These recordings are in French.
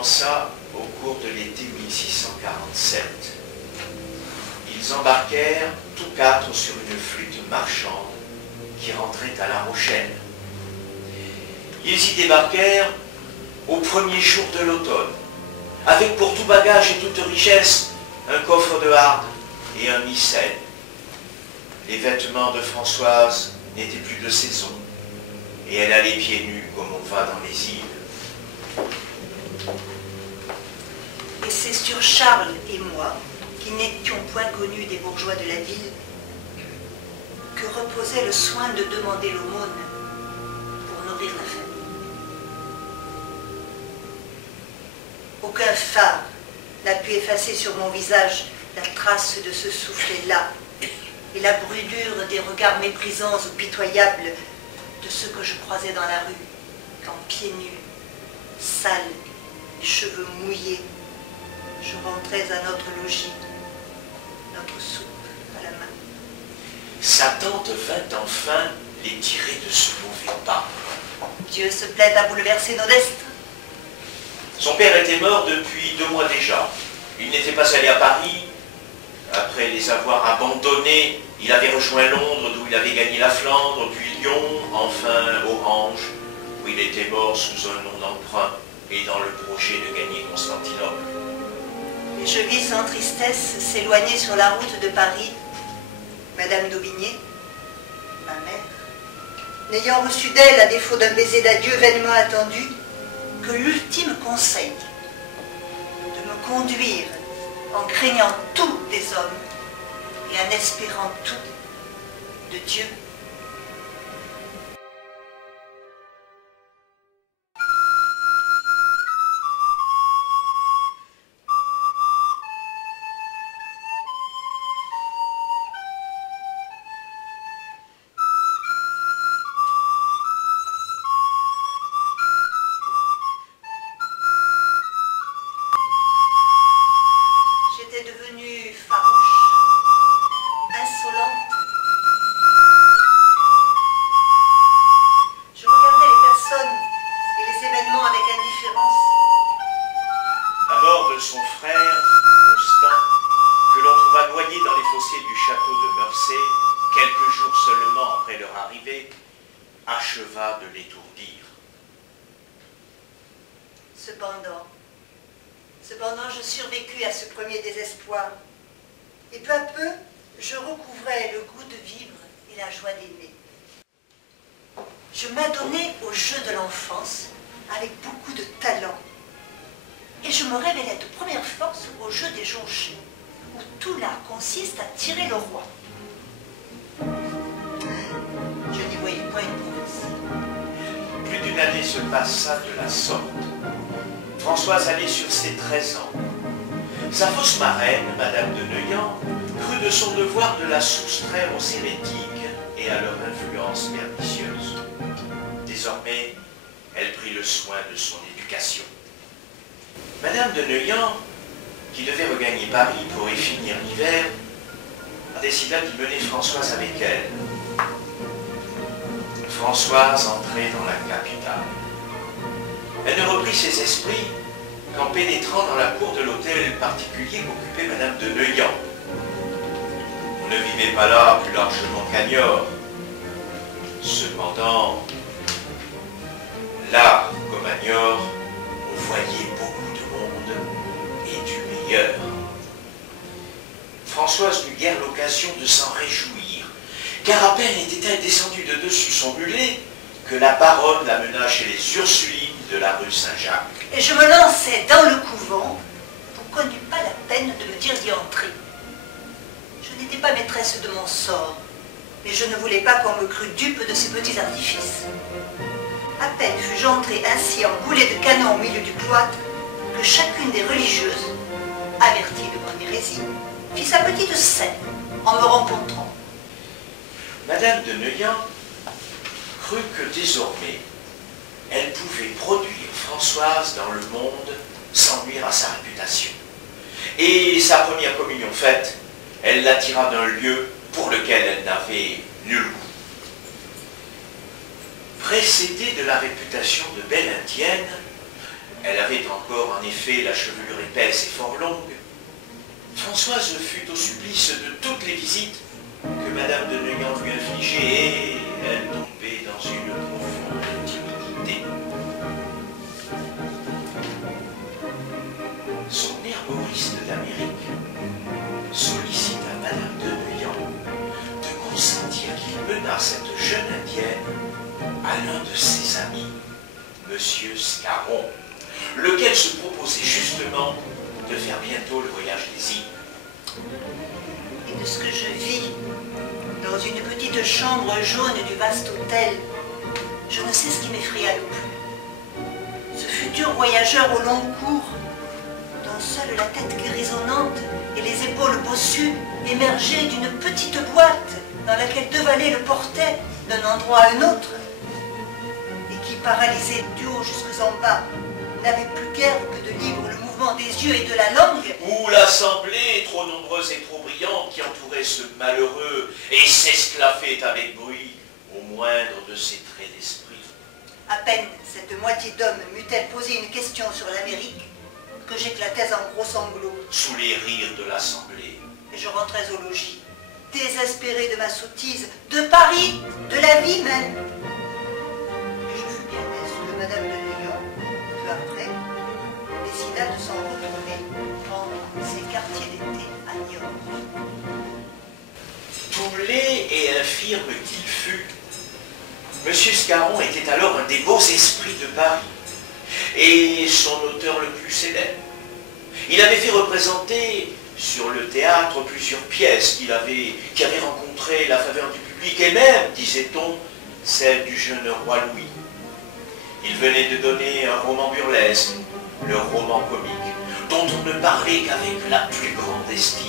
commença au cours de l'été 1647. Ils embarquèrent tous quatre sur une flûte marchande qui rentrait à La Rochelle. Ils y débarquèrent au premier jour de l'automne, avec pour tout bagage et toute richesse un coffre de harde et un missel. Les vêtements de Françoise n'étaient plus de saison, et elle allait pieds nus comme on va dans les îles. Et c'est sur Charles et moi, qui n'étions point connus des bourgeois de la ville, que reposait le soin de demander l'aumône pour nourrir la famille. Aucun phare n'a pu effacer sur mon visage la trace de ce soufflet-là et la brûlure des regards méprisants ou pitoyables de ceux que je croisais dans la rue, quand pieds nus, sales, les cheveux mouillés, je rentrais à notre logis, notre soupe à la main. Sa tante vint enfin les tirer de ce mauvais pas. Dieu se plaît à bouleverser nos destins. Son père était mort depuis 2 mois déjà. Il n'était pas allé à Paris. Après les avoir abandonnés, il avait rejoint Londres, d'où il avait gagné la Flandre, puis Lyon, enfin Orange, où il était mort sous un nom d'emprunt et dans le projet de gagner Constantinople. Et je vis sans tristesse s'éloigner sur la route de Paris Madame d'Aubigné, ma mère, n'ayant reçu d'elle, à défaut d'un baiser d'adieu vainement attendu, que l'ultime conseil de me conduire en craignant tout des hommes et en espérant tout de Dieu. J'étais devenue farouche, insolente. Je regardais les personnes et les événements avec indifférence. La mort de son frère, Constant, que l'on trouva noyé dans les fossés du château de Meurcey, quelques jours seulement après leur arrivée, acheva de l'étourdir. Cependant, je survécus à ce premier désespoir. Et peu à peu, je recouvrais le goût de vivre et la joie d'aimer. Je m'adonnais aux jeux de l'enfance avec beaucoup de talent. Et je me révélais de première force au jeu des jonchés, où tout l'art consiste à tirer le roi. Je n'y voyais pas une prouesse. Plus d'une année se passa de la sorte. Françoise allait sur ses 13 ans. Sa fausse marraine, Madame de Neuillan, crut de son devoir de la soustraire aux hérétiques et à leur influence pernicieuse. Désormais, elle prit le soin de son éducation. Madame de Neuillan, qui devait regagner Paris pour y finir l'hiver, décida d'y mener Françoise avec elle. Françoise entrait dans la capitale. Elle ne reprit ses esprits qu'en pénétrant dans la cour de l'hôtel particulier qu'occupait Madame de Neuillan. On ne vivait pas là plus largement qu'à Niort. Cependant, là, comme à Niort, on voyait beaucoup de monde et du meilleur. Françoise n'eut guère l'occasion de s'en réjouir, car à peine était-elle descendue de dessus son mulet que la baronne l'amena chez les Ursulines de la rue Saint-Jacques. Et je me lançai dans le couvent pour qu'on n'eût pas la peine de me dire d'y entrer. Je n'étais pas maîtresse de mon sort, mais je ne voulais pas qu'on me crût dupe de ces petits artifices. À peine fus-je entrée ainsi en boulet de canon au milieu du cloître que chacune des religieuses, avertie de mon hérésie, fit sa petite scène en me rencontrant. Madame de Neuillan crut que désormais, elle pouvait produire Françoise dans le monde sans nuire à sa réputation. Et sa première communion faite, elle l'attira d'un lieu pour lequel elle n'avait nul goût. Précédée de la réputation de belle indienne, Elle avait encore en effet la chevelure épaisse et fort longue. Françoise fut au supplice de toutes les visites que Madame de Neuillan lui infligeait et elle tombait dans une profonde timidité. Son herboriste d'Amérique sollicita Madame de Neuillan de consentir qu'il menât cette jeune indienne à l'un de ses amis, Monsieur Scarron, lequel se proposait justement de faire bientôt le voyage des îles. Et de ce que je vis dans une petite chambre jaune du vaste hôtel, je ne sais ce qui m'effraya le plus. Ce futur voyageur au long cours, dont seule la tête grisonnante et les épaules bossues émergeaient d'une petite boîte dans laquelle deux valets le portaient d'un endroit à un autre, et qui, paralysé du haut jusqu'en bas, n'avait plus guère que de libre le mouvement des yeux et de la langue. Ou l'assemblée, trop nombreuse et trop brillante, qui entourait ce malheureux et s'esclaffait avec bruit au moindre de ses traits d'esprit. À peine cette moitié d'homme m'eut-elle posé une question sur l'Amérique que j'éclatais en gros sanglots. Sous les rires de l'assemblée. Et je rentrais au logis, désespéré de ma sottise, de Paris, de la vie même. Et je fus bien déçu que Madame de Neuillan, peu après, décida de s'en retourner prendre ses quartiers d'été à Niort. Tout laid et infirme qu'il fût, M. Scarron était alors un des beaux esprits de Paris, et son auteur le plus célèbre. Il avait fait représenter sur le théâtre plusieurs pièces qui avaient rencontré la faveur du public, et même, disait-on, celle du jeune roi Louis. Il venait de donner un roman burlesque, le roman comique, dont on ne parlait qu'avec la plus grande estime.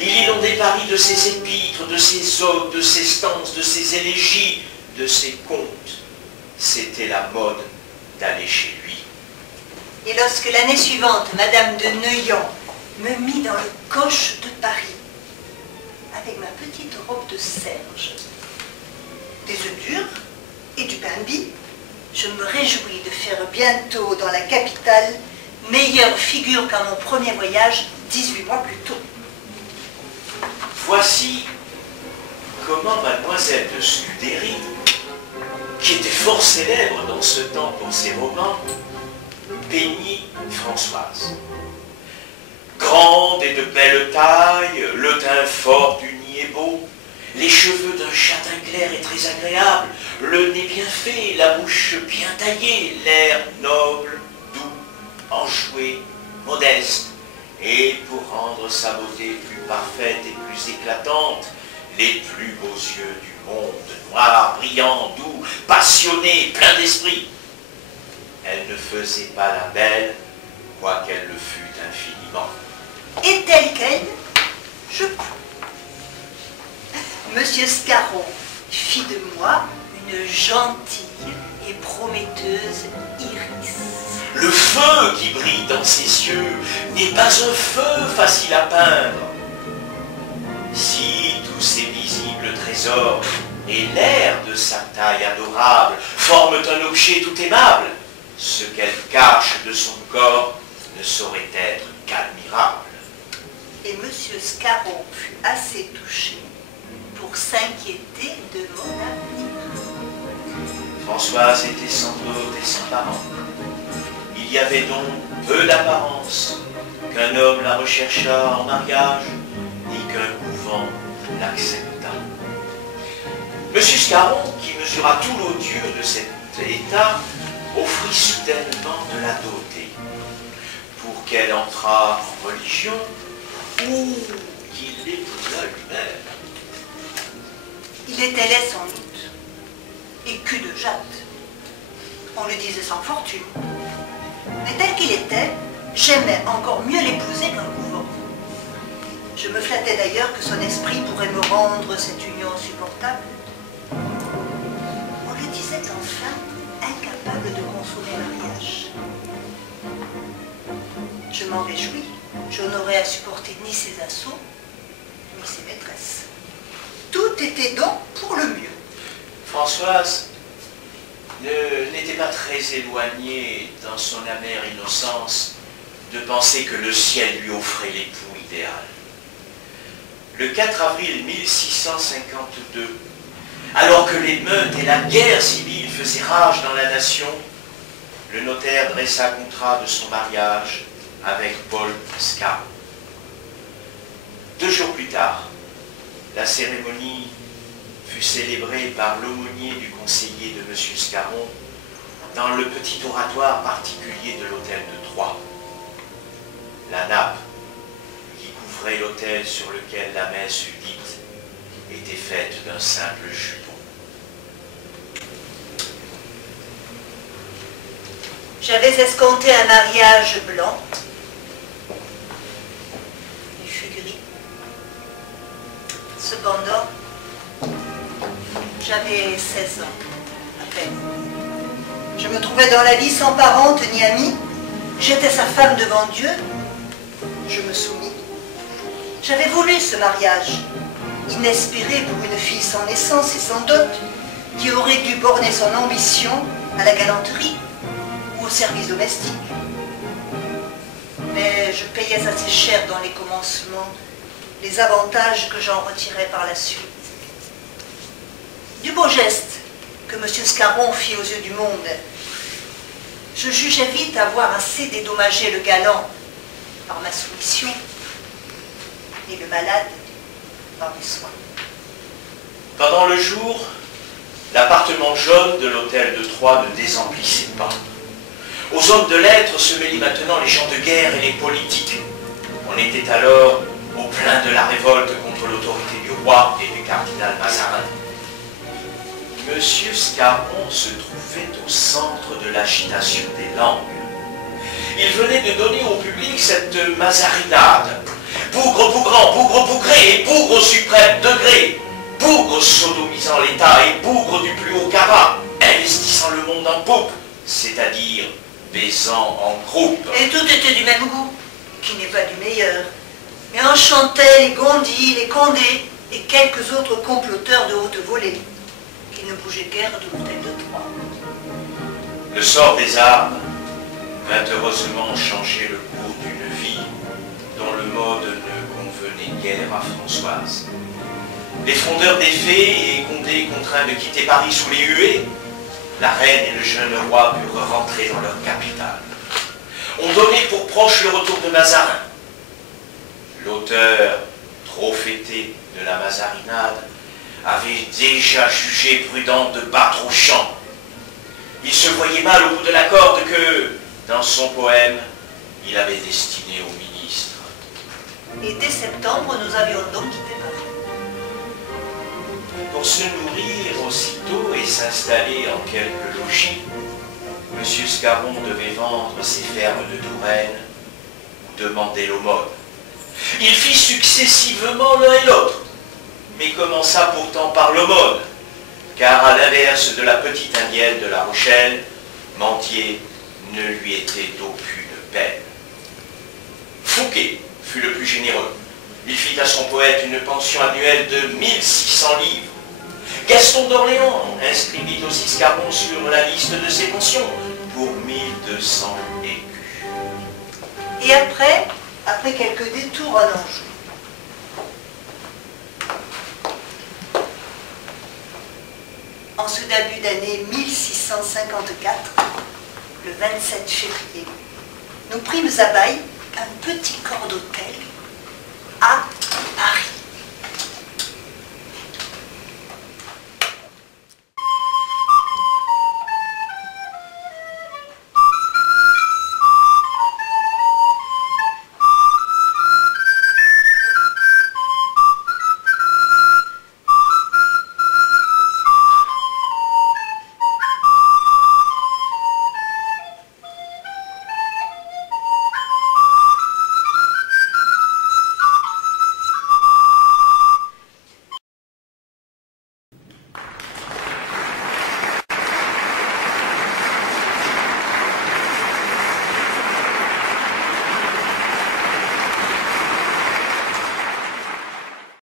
Il inondait Paris de ses épîtres, de ses odes, de ses stances, de ses élégies, de ses contes. C'était la mode d'aller chez lui. Et lorsque l'année suivante, Madame de Neuillan me mit dans le coche de Paris, avec ma petite robe de serge, des œufs durs et du pain bis, je me réjouis de faire bientôt dans la capitale meilleure figure qu'à mon premier voyage 18 mois plus tôt. Voici comment Mademoiselle de Scudéry, qui était fort célèbre dans ce temps pour ses romans, peignit Françoise. Grande et de belle taille, le teint fort uni et beau, les cheveux d'un châtain clair et très agréable, le nez bien fait, la bouche bien taillée, l'air noble, doux, enjoué, modeste, et pour rendre sa beauté plus parfaite et plus éclatante, les plus beaux yeux du monde, noirs, brillants, doux, passionnés, pleins d'esprit. Elle ne faisait pas la belle, quoiqu'elle le fût infiniment. Et telle qu'elle, je crois. Monsieur Scarron fit de moi une gentille et prometteuse iris. Le feu qui brille dans ses yeux n'est pas un feu facile à peindre. Si tous ces visibles trésors et l'air de sa taille adorable forment un objet tout aimable, ce qu'elle cache de son corps ne saurait être qu'admirable. Et monsieur Scarron fut assez touché pour s'inquiéter de mon avenir. Françoise était sans dot et sans parents. Il y avait donc peu d'apparence qu'un homme la recherchât en mariage, ni qu'un couvent l'accepta. Monsieur Scarron, qui mesura tout l'odieux de cet état, offrit soudainement de la doter, pour qu'elle entrât en religion, ou qu'il l'épousât lui-même. Il était laid sans doute, et cul de jatte. On le disait sans fortune. Mais tel qu'il était, j'aimais encore mieux l'épouser qu'un couvent. Je me flattais d'ailleurs que son esprit pourrait me rendre cette union supportable. On le disait enfin incapable de consommer mariage. Je m'en réjouis, je n'aurais à supporter ni ses assauts, ni ses maîtresses. Tout était donc pour le mieux. Françoise n'était n'était pas très éloigné, dans son amère innocence, de penser que le ciel lui offrait l'époux idéal. Le 4 avril 1652, alors que l'émeute et la guerre civile faisaient rage dans la nation, le notaire dressa contrat de son mariage avec Paul Scarron. 2 jours plus tard, la cérémonie fut célébrée par l'aumônier du conseiller de M. Scarron dans le petit oratoire particulier de l'hôtel de Troyes. La nappe qui couvrait l'autel sur lequel la messe fut dite était faite d'un simple jupon. J'avais escompté un mariage blanc. Il fut gris. Cependant, j'avais 16 ans, à peine. Je me trouvais dans la vie sans parente ni amis. J'étais sa femme devant Dieu. Je me soumis. J'avais voulu ce mariage, inespéré pour une fille sans naissance et sans dot, qui aurait dû borner son ambition à la galanterie ou au service domestique. Mais je payais assez cher dans les commencements les avantages que j'en retirais par la suite. Du beau geste que M. Scarron fit aux yeux du monde, je jugeais vite avoir assez dédommagé le galant par ma soumission et le malade par mes soins. Pendant le jour, l'appartement jaune de l'hôtel de Troyes ne désemplissait pas. Aux hommes de lettres se mêlaient maintenant les gens de guerre et les politiques. On était alors au plein de la révolte contre l'autorité du roi et du cardinal Mazarin. Monsieur Scarron se trouvait au centre de l'agitation des langues. Il venait de donner au public cette mazarinade. Bougre bougrant, bougre bougré et bougre au suprême degré. Bougre sodomisant l'État et bougre du plus haut carat, investissant le monde en poupe, c'est-à-dire baisant en groupe. Et tout était du même goût, qui n'est pas du meilleur. Mais enchantait les Gondy, les Condé et quelques autres comploteurs de haute volée, qui ne bougeaient guère de l'hôtel de Troyes. Le sort des armes vint heureusement changer le cours d'une vie dont le mode ne convenait guère à Françoise. Les frondeurs des fées et Condé contraints de quitter Paris sous les huées, la reine et le jeune roi purent rentrer dans leur capitale. On donnait pour proche le retour de Mazarin. L'auteur, trop fêté de la mazarinade, avait déjà jugé prudent de battre au champ. Il se voyait mal au bout de la corde que, dans son poème, il avait destiné au ministre. Et dès septembre, nous avions donc quitté Paris. Pour se nourrir aussitôt et s'installer en quelques logis, M. Scarron devait vendre ses fermes de Touraine ou demander l'aumône. Il fit successivement l'un et l'autre, mais commença pourtant par l'aumône, car à l'inverse de la petite indienne de La Rochelle, mendier ne lui était d'aucune peine. Fouquet fut le plus généreux. Il fit à son poète une pension annuelle de 1600 livres. Gaston d'Orléans inscrivit aussi Scarron sur la liste de ses pensions pour 1200 écus. Et après quelques détours à Anjou, en ce début d'année 1654, le 27 février, nous prîmes à bail un petit corps d'hôtel